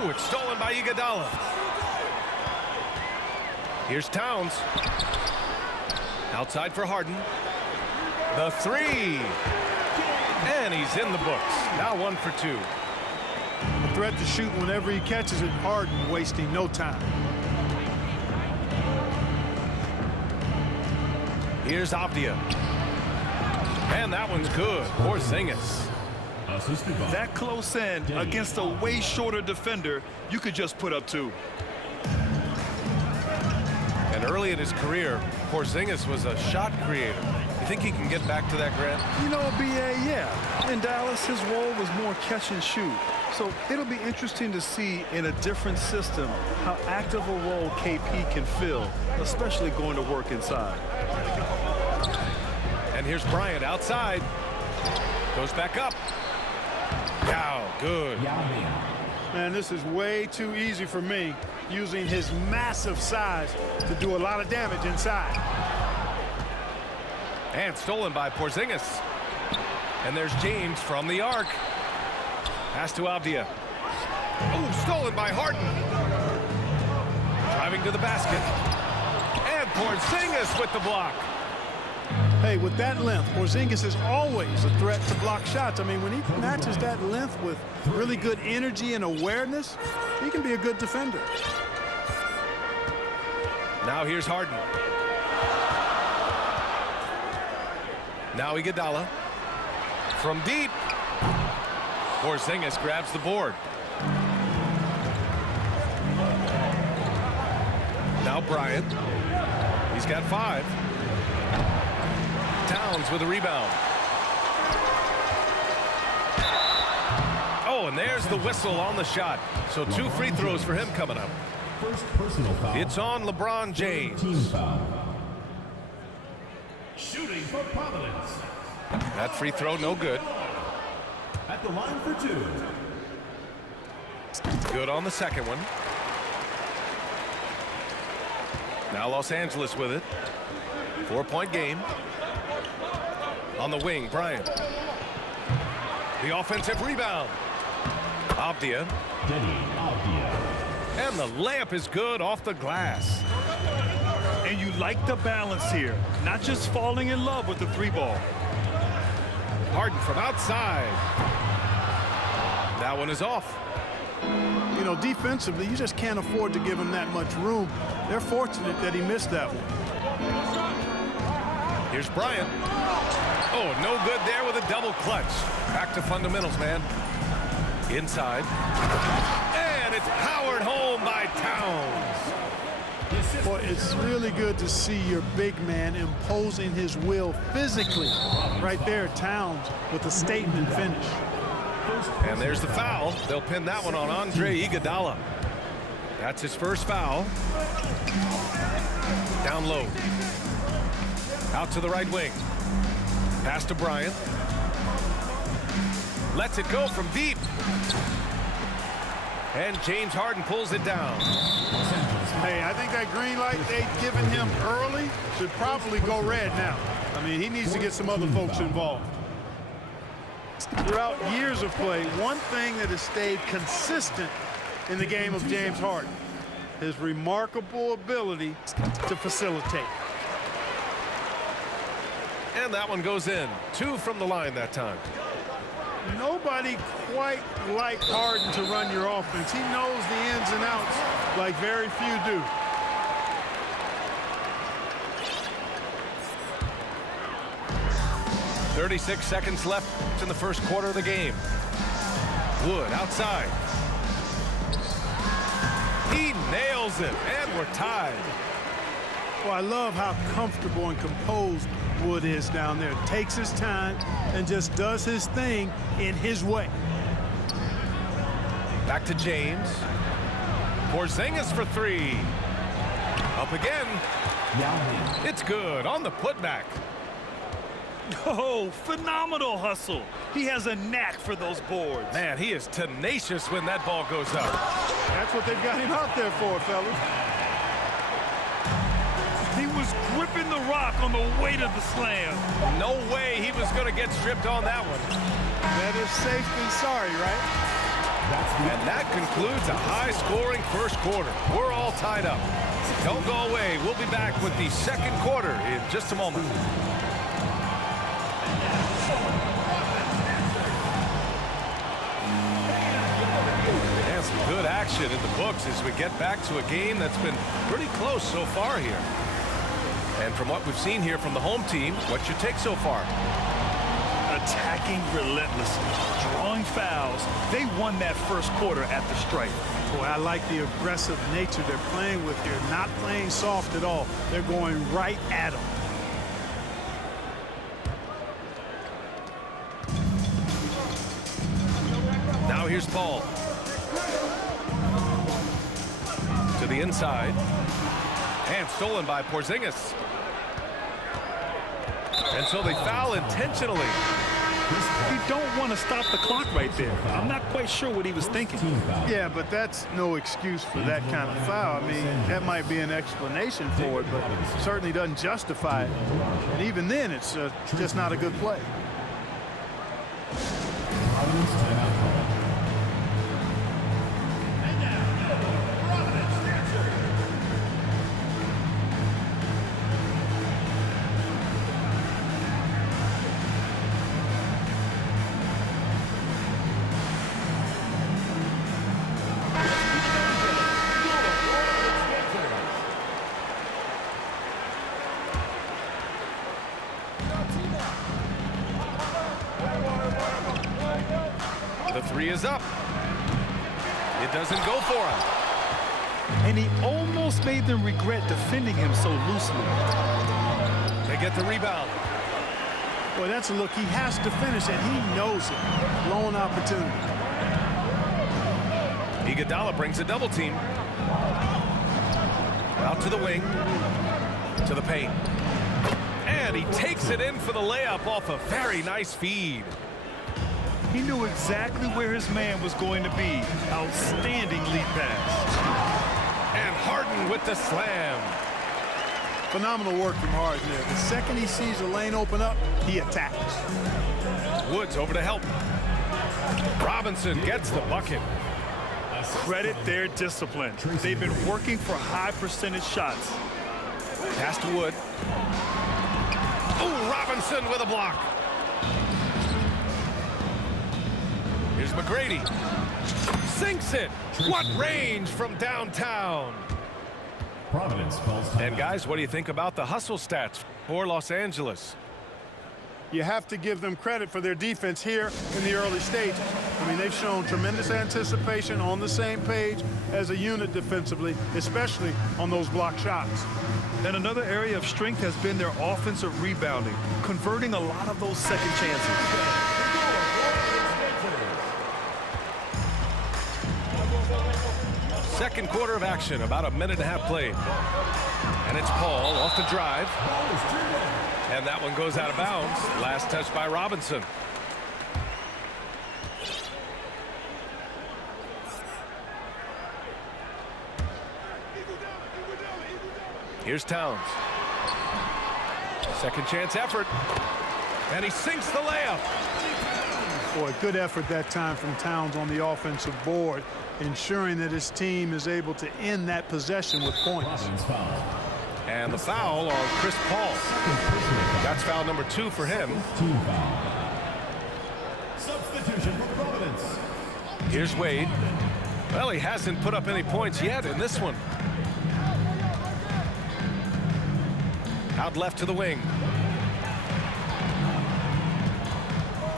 Ooh, it's stolen by Iguodala. Here's Towns. Outside for Harden. The three. And he's in the books. Now 1 for 2. A threat to shoot whenever he catches it. Harden wasting no time. Here's Avdia. And that one's good. Porzingis. That close in against a way shorter defender, you could just put up 2. And early in his career, Porzingis was a shot creator. You think he can get back to that, Grant? You know, B.A., yeah. In Dallas, his role was more catch and shoot. So it'll be interesting to see in a different system how active a role KP can fill, especially going to work inside. And here's Bryant outside. Goes back up. Now, good. Man, this is way too easy for me, using his massive size to do a lot of damage inside. And stolen by Porzingis. And there's James from the arc. Pass to Avdia. Oh, stolen by Harden. Driving to the basket. And Porzingis with the block. Hey, with that length, Porzingis is always a threat to block shots. I mean, when he matches that length with really good energy and awareness, he can be a good defender. Now here's Harden. Now Iguodala. From deep. Porzingis grabs the board. Now Bryant. He's got 5. Towns with a rebound. Oh, and there's the whistle on the shot. So 2 free throws for him coming up. First personal foul. It's on LeBron James. Team foul. Shooting for Providence. That free throw no good. At the line for 2. Good on the second one. Now Los Angeles with it. 4-point game. On the wing, Bryant. The offensive rebound. Avdia. And the layup is good off the glass. And you like the balance here, not just falling in love with the 3-ball. Harden from outside. That one is off. You know, defensively, you just can't afford to give him that much room. They're fortunate that he missed that one. Here's Bryant. Oh, no good there with a double clutch. Back to fundamentals, man. Inside. And it's powered home by Towns. Boy, it's really good to see your big man imposing his will physically. Right there, Towns with a statement finish. And there's the foul. They'll pin that one on Andre Iguodala. That's his first foul. Down low. Out to the right wing. Pass to Bryant. Lets it go from deep. And James Harden pulls it down. Hey, I think that green light they've given him early should probably go red now. I mean, he needs to get some other folks involved. Throughout years of play, one thing that has stayed consistent in the game of James Harden, his remarkable ability to facilitate. And that one goes in. 2 from the line that time. Nobody quite like Harden to run your offense. He knows the ins and outs like very few do. .36 seconds left in the first quarter of the game. Wood outside. He nails it, and we're tied. Well, I love how comfortable and composed Wood is down there. Takes his time and just does his thing in his way. Back to James. Porzingis for 3. Up again. It's good on the putback. Oh, phenomenal hustle. He has a knack for those boards. Man, he is tenacious when that ball goes up. That's what they've got him out there for, fellas. He was gripping the rock on the weight of the slam. No way he was going to get stripped on that one. Better safe than sorry, right? And that concludes a high-scoring first quarter. We're all tied up. Don't go away. We'll be back with the second quarter in just a moment. And some good action in the books as we get back to a game that's been pretty close so far here. And from what we've seen here from the home team, what's your take so far? Attacking relentlessly, drawing fouls. They won that first quarter at the stripe. Boy, I like the aggressive nature they're playing with here. Not playing soft at all. They're going right at them. Now here's Paul. To the inside. And stolen by Porzingis. And so they foul intentionally. You don't want to stop the clock right there. I'm not quite sure what he was thinking. Yeah, but that's no excuse for that kind of foul. I mean, that might be an explanation for it, but certainly doesn't justify it. And even then, it's just not a good play. The three is up. It doesn't go for him. And he almost made them regret defending him so loosely. They get the rebound. Boy, that's a look. He has to finish, and he knows it. Blown opportunity. Iguodala brings a double team. Out to the wing. To the paint. And he takes it in for the layup off a very nice feed. He knew exactly where his man was going to be. Outstanding lead pass. And Harden with the slam. Phenomenal work from Harden there. The second he sees the lane open up, he attacks. Woods over to help. Robinson gets the bucket. Credit their discipline. They've been working for high percentage shots. Pass to Wood. Oh, Robinson with a block. Here's McGrady. Sinks it. What range from downtown. Providence calls time. And guys, what do you think about the hustle stats for Los Angeles? You have to give them credit for their defense here in the early stages. I mean, they've shown tremendous anticipation, on the same page as a unit defensively, especially on those block shots. And another area of strength has been their offensive rebounding, converting a lot of those second chances. Second quarter of action, about a minute and a half played. And it's Paul off the drive. And that one goes out of bounds. Last touch by Robinson. Here's Towns. Second chance effort. And he sinks the layup. Boy, good effort that time from Towns on the offensive board, ensuring that his team is able to end that possession with points. And the foul on Chris Paul. That's foul number 2 for him. Team foul. Substitution for Providence. Here's Wade. Well, he hasn't put up any points yet in this one. Out left to the wing.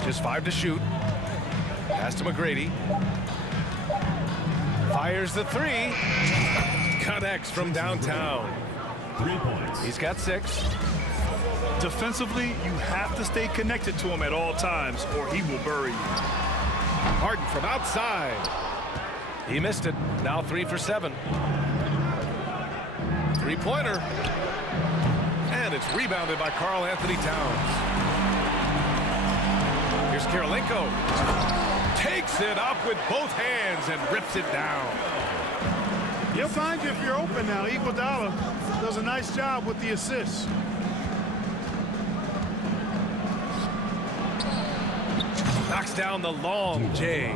Just 5 to shoot. Pass to McGrady. Fires the 3. Connects from downtown. 3 points. He's got 6. Defensively, you have to stay connected to him at all times, or he will bury you. Harden from outside. He missed it. Now 3 for 7. Three-pointer. And it's rebounded by Karl Anthony Towns. Here's Karolinko. Takes it up with both hands and rips it down. He'll find you if you're open now. Iguodala does a nice job with the assists. Knocks down the long J.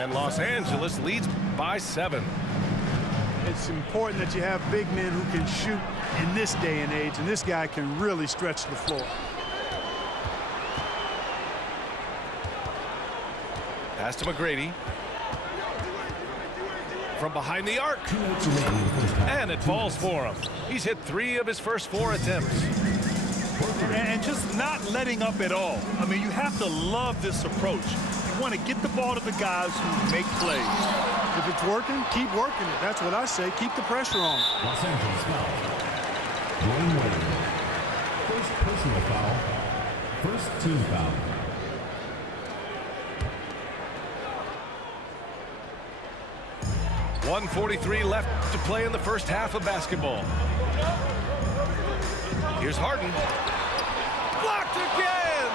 And Los Angeles leads by 7. It's important that you have big men who can shoot in this day and age, and this guy can really stretch the floor. Pass to McGrady. From behind the arc. And it falls for him. He's hit 3 of his first 4 attempts. And just not letting up at all. I mean, you have to love this approach. You want to get the ball to the guys who make plays. If it's working, keep working it. That's what I say. Keep the pressure on. Los Angeles foul. Dwayne Wade. First personal foul. First team foul. .143 left to play in the first half of basketball. Here's Harden. Blocked again!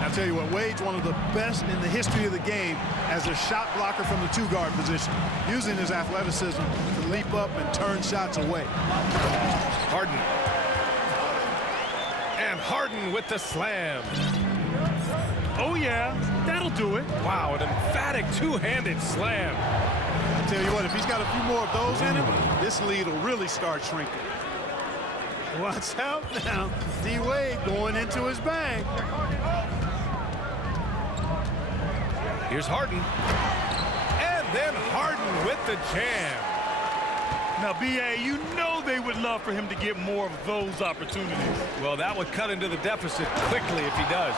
I'll tell you what, Wade's one of the best in the history of the game as a shot blocker from the 2-guard position, using his athleticism to leap up and turn shots away. Harden. And Harden with the slam. Oh, yeah, that'll do it. Wow, an emphatic two-handed slam. I'll tell you what, if he's got a few more of those in him, this lead will really start shrinking. Watch out now. D-Wade going into his bag. Here's Harden. And then Harden with the jam. Now, B.A., you know they would love for him to get more of those opportunities. Well, that would cut into the deficit quickly if he does.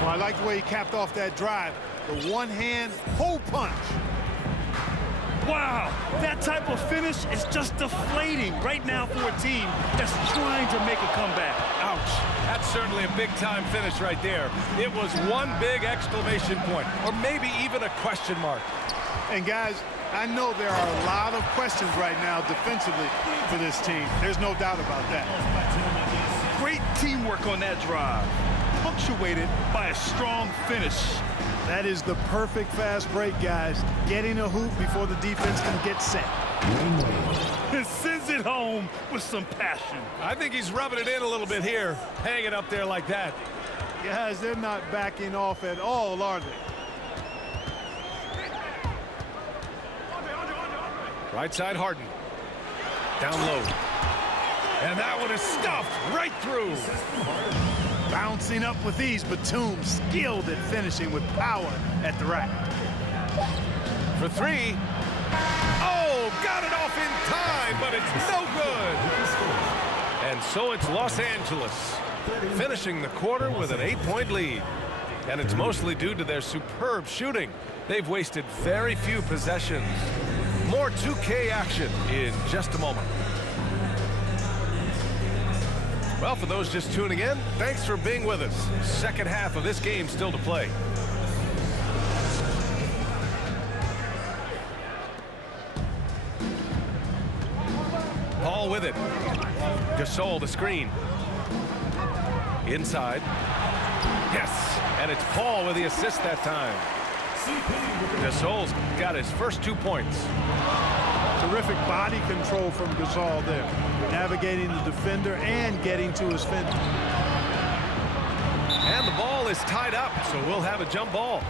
Well, I like the way he capped off that drive. The one-hand hole punch. Wow, that type of finish is just deflating right now for a team that's trying to make a comeback. Ouch. That's certainly a big-time finish right there. It was one big exclamation point, or maybe even a question mark. And, guys, I know there are a lot of questions right now defensively for this team. There's no doubt about that. Great teamwork on that drive, punctuated by a strong finish. That is the perfect fast break, guys. Getting a hoop before the defense can get set. It sends it home with some passion. I think he's rubbing it in a little bit here, hanging up there like that. Guys, they're not backing off at all, are they? Right side, Harden. Down low. And that one is stuffed right through. Bouncing up with ease, Batum skilled at finishing with power at the rack. For 3. Oh, got it off in time, but it's no good. And so it's Los Angeles finishing the quarter with an 8-point lead. And it's mostly due to their superb shooting. They've wasted very few possessions. More 2K action in just a moment. Well, for those just tuning in, thanks for being with us. Second half of this game still to play. Paul with it. Gasol the screen. Inside. Yes, and it's Paul with the assist that time. Gasol's got his first 2 points. Terrific body control from Gasol there. Navigating the defender and getting to his finish. And the ball is tied up, so we'll have a jump ball.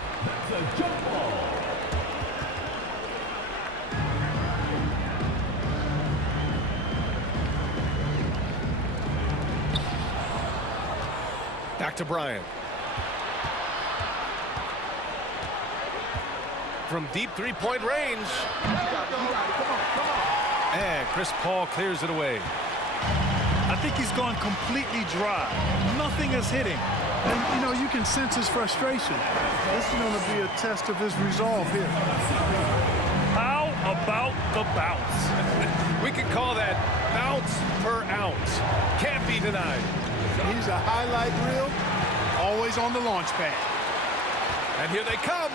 Back to Bryant. From deep three-point range. And Chris Paul clears it away. I think he's gone completely dry. Nothing is hitting. And, you know, you can sense his frustration. This is going to be a test of his resolve here. How about the bounce? We could call that bounce per ounce. Can't be denied. He's a highlight reel, always on the launch pad. And here they come.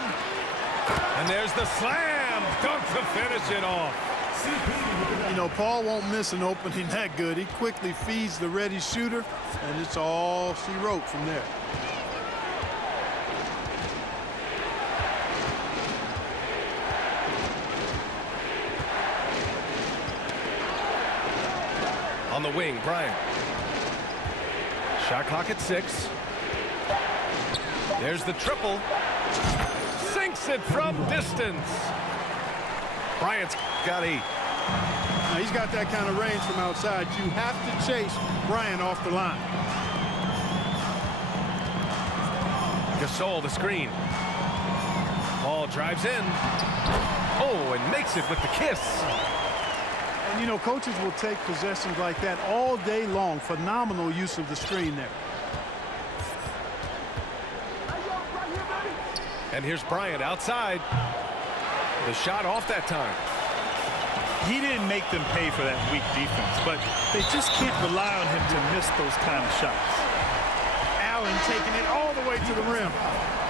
And there's the slam dunk to finish it off. You know, Paul won't miss an opening that good. He quickly feeds the ready shooter, and it's all she wrote from there. On the wing, Bryant. Shot clock at 6. There's the triple. Sinks hits it from distance. Bryant's got 8. Now, he's got that kind of range from outside. You have to chase Bryant off the line. Gasol the screen. Ball drives in. Oh, and makes it with the kiss. And, you know, coaches will take possessions like that all day long. Phenomenal use of the screen there. And here's Bryant outside. The shot off that time. He didn't make them pay for that weak defense, but they just can't rely on him to miss those kind of shots. Allen taking it all the way to the rim.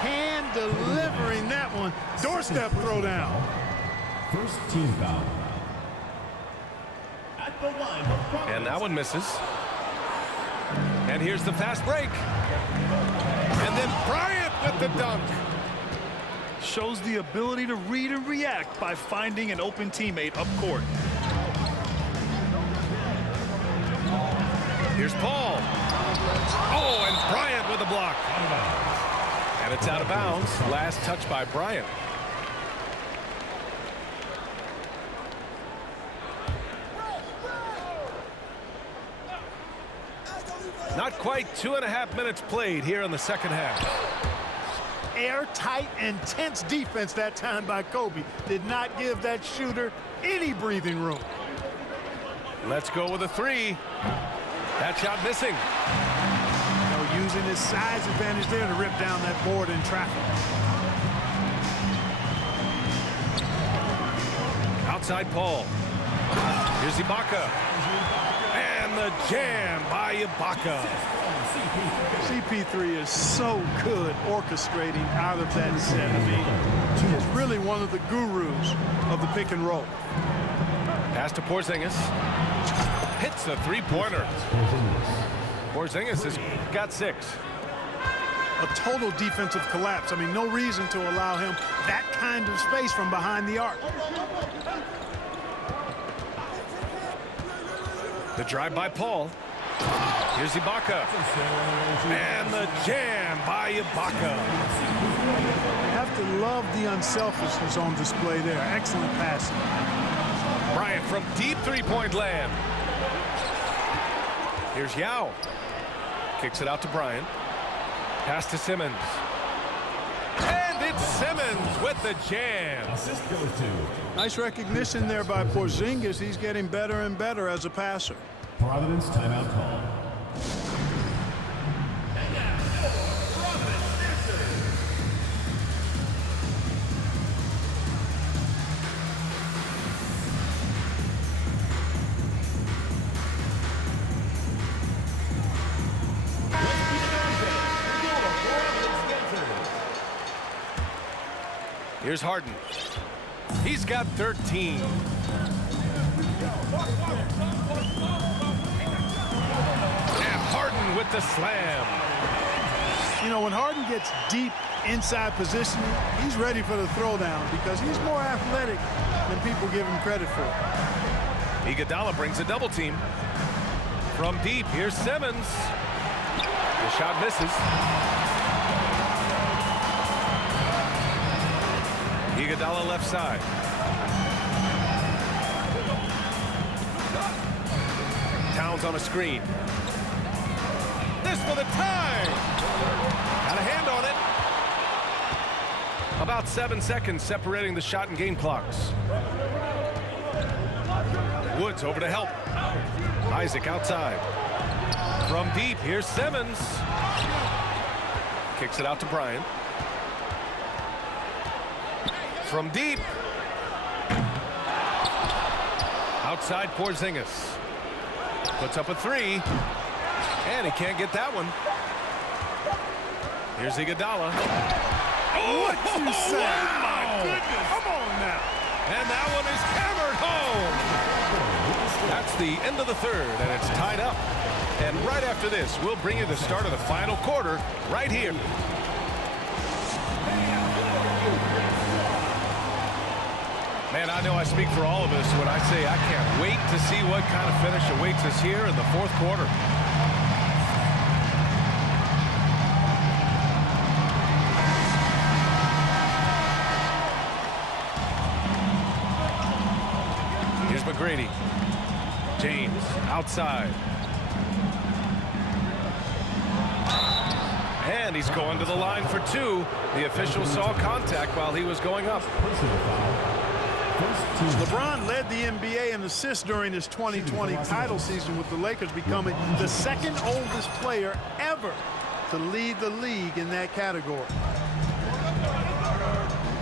Hand delivering that one. Doorstep throwdown. First team foul. And that one misses. And here's the fast break. And then Bryant with the dunk. Shows the ability to read and react by finding an open teammate up court. Here's Paul. Oh, and Bryant with a block. And it's out of bounds. Last touch by Bryant. Not quite 2.5 minutes played here in the second half. Airtight, intense defense that time by Kobe. Did not give that shooter any breathing room. Let's go with a 3. That shot missing. You know, using his size advantage there to rip down that board in traffic. Outside Paul. Here's Ibaka. And the jam by Ibaka. CP3 is so good orchestrating out of that set. I mean, he is really one of the gurus of the pick and roll. Pass to Porzingis. Hits the three-pointer. Porzingis has got 6. A total defensive collapse. I mean, no reason to allow him that kind of space from behind the arc. The drive by Paul. Here's Ibaka. And the jam by Ibaka. You have to love the unselfishness on display there. Excellent passing. Bryant from deep three-point land. Here's Yao. Kicks it out to Bryant. Pass to Simmons. And it's Simmons with the jam. Assist goes to Nice recognition there by Porzingis. He's getting better and better as a passer. Providence timeout call. Here's Harden. He's got 13. And Harden with the slam. You know, when Harden gets deep inside positioning, he's ready for the throwdown because he's more athletic than people give him credit for. Iguodala brings a double team. From deep, here's Simmons. The shot misses. Iguodala left side. Towns on a screen. This for the tie. Got a hand on it. About 7 seconds separating the shot and game clocks. Woods over to help. Isaac outside. From deep, here's Simmons. Kicks it out to Bryant. From deep. Outside Porzingis. Puts up a 3. And he can't get that one. Here's Iguodala. Oh, What you say? wow. My goodness. Come on now. And that one is hammered home. That's the end of the third, and it's tied up. And right after this, we'll bring you the start of the final quarter right here. Man, I know I speak for all of us when I say I can't wait to see what kind of finish awaits us here in the fourth quarter. McGrady. James outside. And he's going to the line for two. The official saw contact while he was going up. Personal foul. First team. LeBron led the NBA in assists during his 2020 title season, with the Lakers becoming the second oldest player ever to lead the league in that category.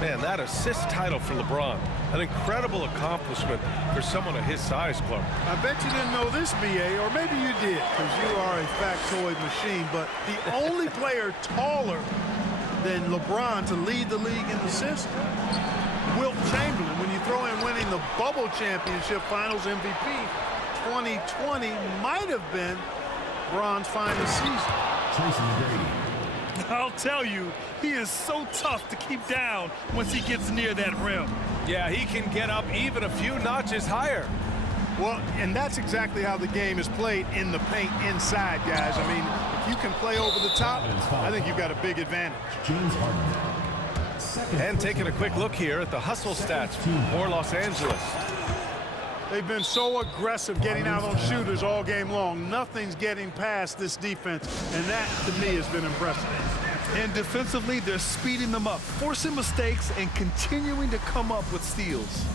Man, that assist title for LeBron. An incredible accomplishment for someone of his size, Clark. I bet you didn't know this, BA, or maybe you did, because you are a factoid machine, but the only player taller than LeBron to lead the league in assists, Wilt Chamberlain. When you throw in winning the Bubble Championship Finals MVP, 2020 might have been Bron's finest season. Tracy McGrady. I'll tell you, he is so tough to keep down once he gets near that rim. Yeah, he can get up even a few notches higher. Well, and that's exactly how the game is played in the paint inside, guys. I mean, if you can play over the top, I think you've got a big advantage. James Harden. Second And taking a quick look here at the hustle stats for Los Angeles. They've been so aggressive getting out on shooters all game long. Nothing's getting past this defense, and that, to me, has been impressive. And defensively, they're speeding them up, forcing mistakes, and continuing to come up with steals.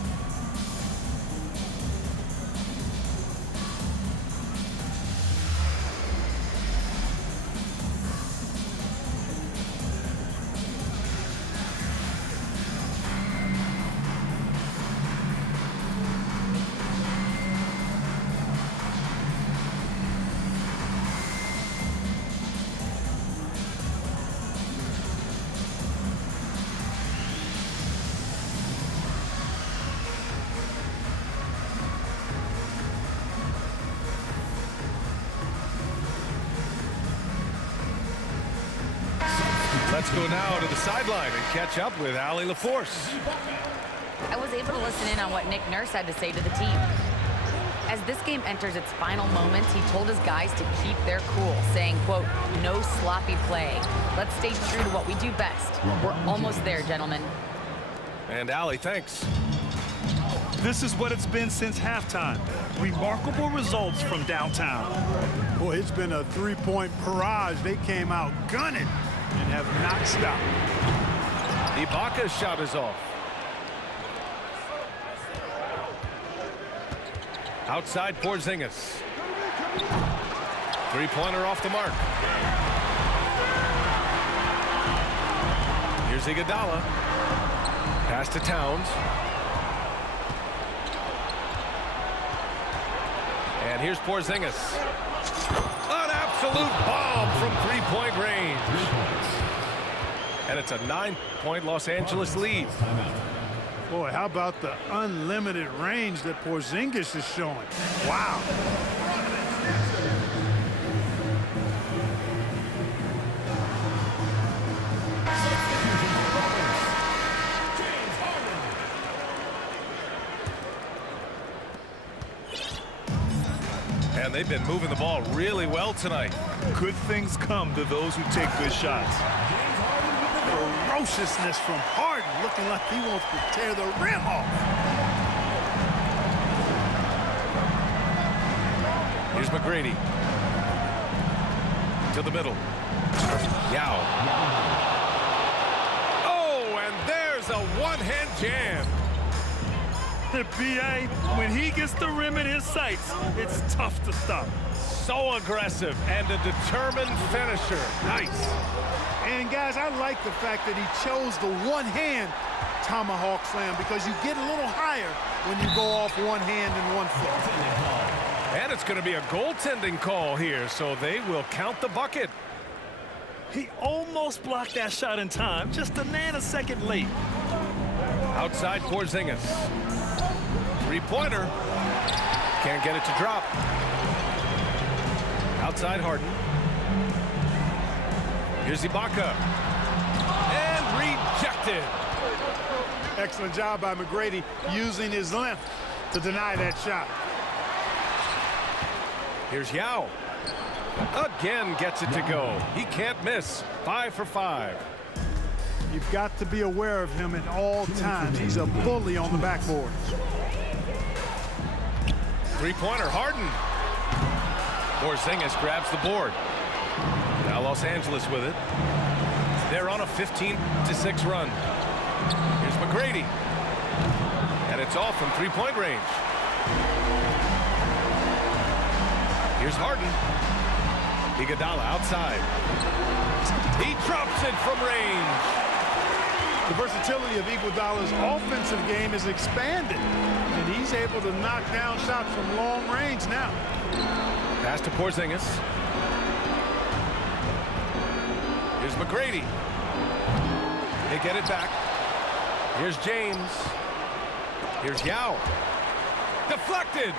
Let's go now to the sideline and catch up with Allie LaForce. I was able to listen in on what Nick Nurse had to say to the team. As this game enters its final moments, he told his guys to keep their cool, saying, quote, no sloppy play. Let's stay true to what we do best. We're almost there, gentlemen. And Allie, thanks. This is what it's been since halftime. Remarkable results from downtown. Boy, it's been a three-point barrage. They came out gunning and have not stopped. Ibaka's shot is off. Outside Porzingis. Three-pointer off the mark. Here's Iguodala. Pass to Towns. And here's Porzingis. An absolute bomb from three-point range. And it's a 9-point Los Angeles lead. Boy, how about the unlimited range that Porzingis is showing? Wow. And they've been moving the ball really well tonight. Good things come to those who take good shots. Ferociousness from Harden, looking like he wants to tear the rim off. Here's McGrady. To the middle. Yao. Oh, and there's a one-hand jam. The BA, when he gets the rim in his sights, it's tough to stop. So aggressive and a determined finisher. Nice. And guys, I like the fact that he chose the one-hand tomahawk slam, because you get a little higher when you go off one hand and one foot. And it's going to be a goaltending call here, so they will count the bucket. He almost blocked that shot in time, just a nanosecond late. Outside Porzingis. Three-pointer. Can't get it to drop. Outside Harden. Here's Ibaka. And rejected. Excellent job by McGrady using his length to deny that shot. Here's Yao. Again gets it to go. He can't miss. 5 for 5. You've got to be aware of him at all times. He's a bully on the backboard. Three-pointer, Harden. Porzingis grabs the board. Now Los Angeles with it. They're on a 15-6 run. Here's McGrady. And it's off from three-point range. Here's Harden. Iguodala outside. He drops it from range. The versatility of Iguodala's offensive game is expanded, and he's able to knock down shots from long range now. Pass to Porzingis. Here's McGrady. They get it back. Here's James. Here's Yao. Deflected.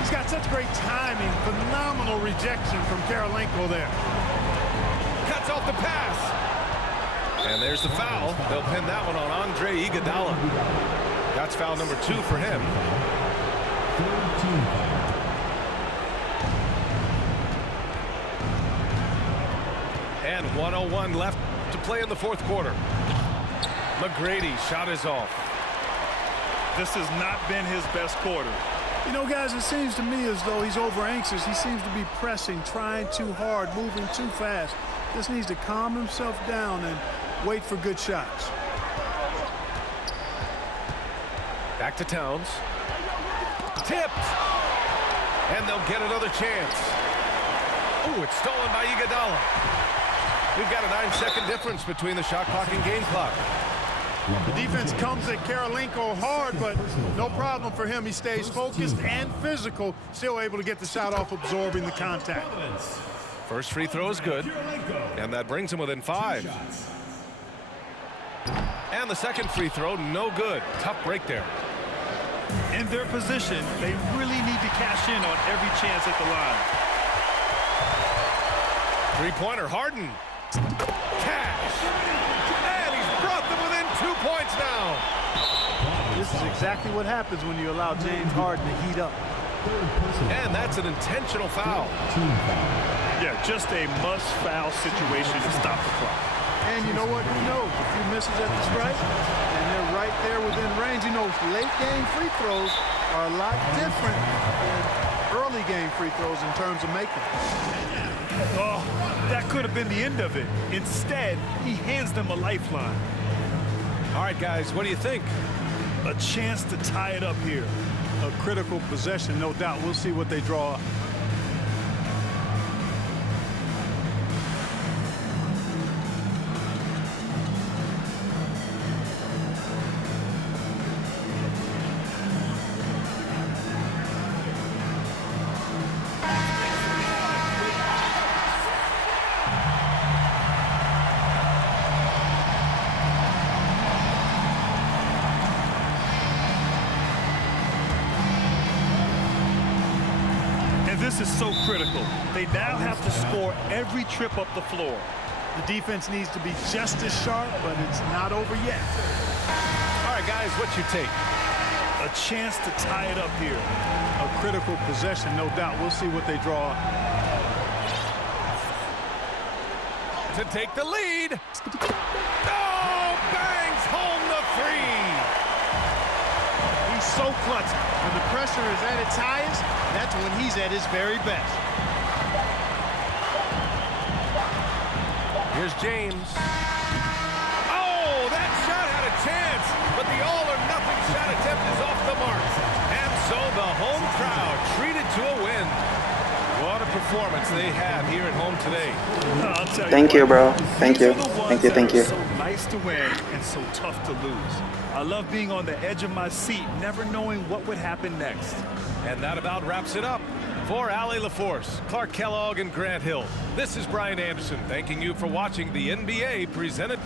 He's got such great timing. Phenomenal rejection from Karolinko there. Cuts off the pass. And there's the foul. They'll pin that one on Andre Iguodala. That's foul number 2 for him. And 1:01 left to play in the fourth quarter. McGrady shot is off. This has not been his best quarter. You know, guys, it seems to me as though he's over anxious. He seems to be pressing, trying too hard, moving too fast. Just needs to calm himself down and wait for good shots. Back to Towns. Tipped. And they'll get another chance. Oh, it's stolen by Iguodala. We've got a 9-second difference between the shot clock and game clock. The defense comes at Karolinko hard, but no problem for him. He stays focused and physical, still able to get the shot off, absorbing the contact. First free throw is good, and that brings him within 5. And the second free throw, no good. Tough break there. In their position, they really need to cash in on every chance at the line. Three-pointer, Harden. Cash. And he's brought them within 2 points now. This is exactly what happens when you allow James Harden to heat up. And that's an intentional foul. Yeah, just a must-foul situation to stop the clock. And you know what? Who knows? A few misses at the stripe, and they're right there within range. You know, late-game free throws are a lot different than early-game free throws in terms of making. Oh, that could have been the end of it. Instead, he hands them a lifeline. All right, guys, what do you think? A chance to tie it up here. A critical possession, no doubt. We'll see what they draw up. This is so critical. They now have to score every trip up the floor. The defense needs to be just as sharp, but it's not over yet. All right, guys, what's your take? A chance to tie it up here. A critical possession, no doubt. We'll see what they draw up. To take the lead. Oh, bangs home the 3. He's so clutch. When the pressure is at its highest, that's when he's at his very best. Here's James. Oh, that shot had a chance, but the all-or-nothing shot attempt is off the mark. And so the home crowd treated to a win. What a performance they had here at home today. I'll tell Thank you, bro. Thank you. These are the ones Thank you. that Thank are you. So nice to win and so tough to lose. I love being on the edge of my seat, never knowing what would happen next. And that about wraps it up. For Allie LaForce, Clark Kellogg, and Grant Hill, this is Brian Anderson thanking you for watching the NBA presented